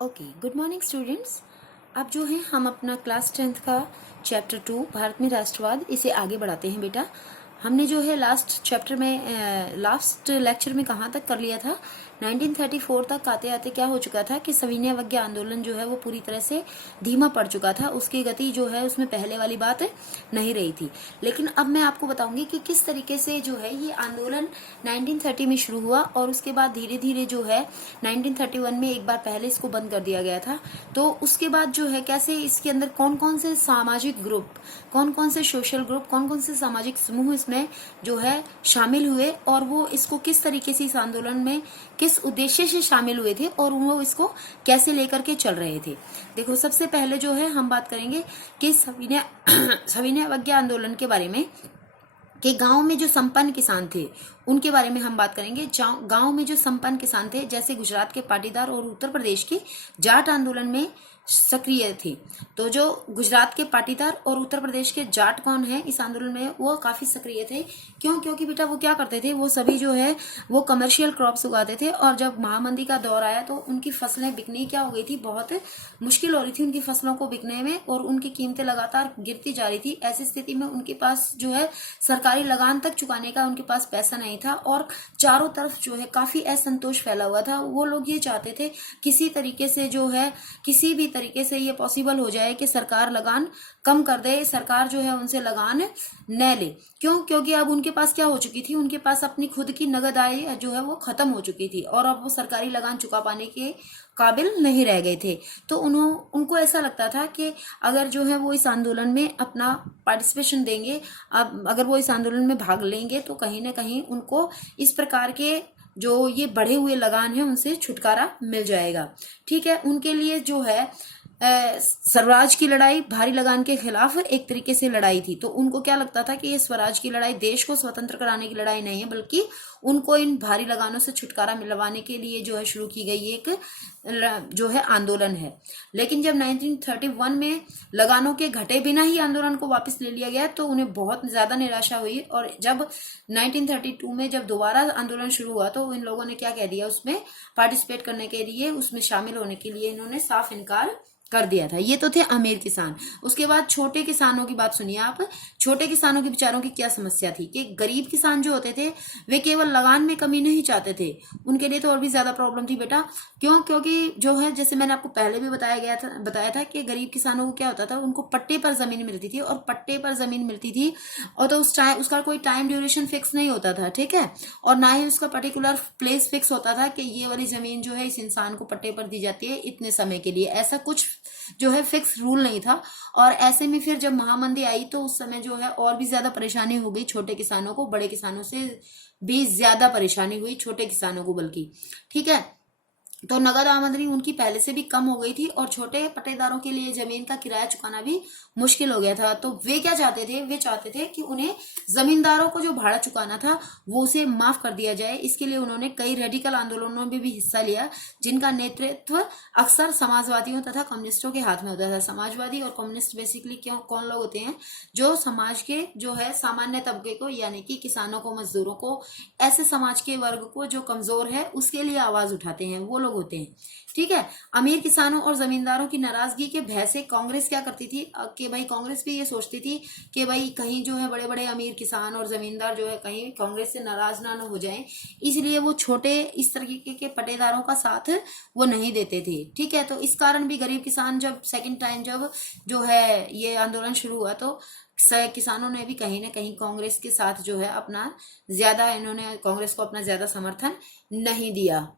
Okay, good morning students. अब जो है हम अपना क्लास 10th का चैप्टर 2 भारत में राष्ट्रवाद इसे आगे बढ़ाते हैं। बेटा, हमने जो है लास्ट लेक्चर में कहाँ तक कर लिया था? 1934 तक आते आते क्या हो चुका था कि सविनय अवज्ञा आंदोलन जो है वो पूरी तरह से धीमा पड़ चुका था। उसकी गति जो है उसमें पहले वाली बात नहीं रही थी। लेकिन अब मैं आपको बताऊंगी कि किस तरीके से जो है ये आंदोलन 1930 में शुरू हुआ और उसके बाद धीरे धीरे जो है 1931 में एक बार पहले इसको बंद कर दिया गया था। तो उसके बाद जो है कैसे इसके अंदर कौन कौन से सामाजिक ग्रुप, कौन कौन से सोशल ग्रुप, कौन कौन से सामाजिक समूह इसमें जो है शामिल हुए और वो इसको किस तरीके से इस आंदोलन में किस उद्देश्य से शामिल हुए थे और वो इसको कैसे लेकर के चल रहे थे। देखो, सबसे पहले जो है हम बात करेंगे कि सविनय अवज्ञा आंदोलन के बारे में कि गांव में जो संपन्न किसान थे उनके बारे में हम बात करेंगे। गांव में जो संपन्न किसान थे, जैसे गुजरात के पाटीदार और उत्तर प्रदेश के जाट आंदोलन में सक्रिय थे। तो जो गुजरात के पाटीदार और उत्तर प्रदेश के जाट कौन है इस आंदोलन में, वो काफी सक्रिय थे। क्यों? क्योंकि बेटा वो क्या करते थे, वो सभी जो है वो कमर्शियल क्रॉप्स उगाते थे और जब महामंदी का दौर आया तो उनकी फसलें बिकनी क्या हो गई थी, बहुत मुश्किल हो रही थी उनकी फसलों को बिकने में और उनकी कीमतें लगातार गिरती जा रही थी। ऐसी स्थिति में उनके पास जो है सरकारी लगान तक चुकाने का उनके पास पैसा नहीं था और चारों तरफ जो है काफी असंतोष फैला हुआ था। वो लोग ये चाहते थे किसी तरीके से जो है किसी भी तरीके से ये पॉसिबल हो जाए कि सरकार लगान कम कर दे, सरकार जो है उनसे लगान न ले। क्यों? क्योंकि अब उनके पास क्या हो चुकी थी, उनके पास अपनी खुद की नगद आय जो है वो खत्म हो चुकी थी और अब वो सरकारी लगान चुका पाने के काबिल नहीं रह गए थे। तो उनको ऐसा लगता था कि अगर जो है वो इस आंदोलन में अपना पार्टिसिपेशन देंगे, अब अगर वो इस आंदोलन में भाग लेंगे तो कहीं ना कहीं उनको इस प्रकार के जो ये बढ़े हुए लगान है उनसे छुटकारा मिल जाएगा। ठीक है, उनके लिए जो है स्वराज की लड़ाई भारी लगान के खिलाफ एक तरीके से लड़ाई थी। तो उनको क्या लगता था कि ये स्वराज की लड़ाई देश को स्वतंत्र कराने की लड़ाई नहीं है, बल्कि उनको इन भारी लगानों से छुटकारा मिलवाने के लिए जो है शुरू की गई एक जो है आंदोलन है। लेकिन जब 1931 में लगानों के घटे बिना ही आंदोलन को वापस ले लिया गया तो उन्हें बहुत ज्यादा निराशा हुई और जब 1932 में जब दोबारा आंदोलन शुरू हुआ तो इन लोगों ने क्या कह दिया, उसमें पार्टिसिपेट करने के लिए, उसमें शामिल होने के लिए इन्होंने साफ इनकार कर दिया था। ये तो थे अमीर किसान। उसके बाद छोटे किसानों की बात सुनिए आप। छोटे किसानों के बेचारों की क्या समस्या थी कि गरीब किसान जो होते थे वे केवल लगान में कमी नहीं चाहते थे, उनके लिए तो और भी ज्यादा प्रॉब्लम थी बेटा। क्यों? क्योंकि जो है जैसे मैंने आपको पहले भी बताया था कि गरीब किसानों को क्या होता था, उनको पट्टे पर जमीन मिलती थी और पट्टे पर जमीन मिलती थी और तो उसका कोई टाइम ड्यूरेशन फिक्स नहीं होता था। ठीक है, और ना ही उसका पर्टिकुलर प्लेस फिक्स होता था कि ये वाली जमीन जो है इस इंसान को पट्टे पर दी जाती है इतने समय के लिए, ऐसा कुछ जो है फिक्स रूल नहीं था। और ऐसे में फिर जब महामंदी आई तो उस समय जो है और भी ज्यादा परेशानी हो गई छोटे किसानों को, बड़े किसानों से भी ज्यादा परेशानी हुई छोटे किसानों को बल्कि। ठीक है, तो नगद आमदनी उनकी पहले से भी कम हो गई थी और छोटे पट्टेदारों के लिए जमीन का किराया चुकाना भी मुश्किल हो गया था। तो वे क्या चाहते थे, वे चाहते थे कि उन्हें जमींदारों को जो भाड़ा चुकाना था वो उसे माफ कर दिया जाए। इसके लिए उन्होंने कई रेडिकल आंदोलनों में भी हिस्सा लिया जिनका नेतृत्व अक्सर समाजवादियों तथा कम्युनिस्टों के हाथ में होता था। समाजवादी और कम्युनिस्ट बेसिकली कौन लोग होते हैं, जो समाज के जो है सामान्य तबके को, यानी कि किसानों को, मजदूरों को, ऐसे समाज के वर्ग को जो कमजोर है उसके लिए आवाज उठाते हैं, वो लोग होते हैं। ठीक है, अमीर किसानों और जमींदारों की नाराजगी के भय से कांग्रेस क्या करती थी कि भाई कांग्रेस भी ये सोचती थी कि भाई कहीं जो है बड़े बड़े अमीर किसान और जमींदार जो है कहीं कांग्रेस से नाराज ना हो जाएं, इसलिए वो छोटे इस तरीके के पट्टेदारों का साथ वो नहीं देते थे। ठीक है, तो इस कारण भी गरीब किसान जब सेकंड टाइम जब जो है ये आंदोलन शुरू हुआ तो किसानों ने भी कहीं ना कहीं कांग्रेस के साथ जो है अपना ज्यादा, इन्होंने कांग्रेस को अपना ज्यादा समर्थन नहीं दिया।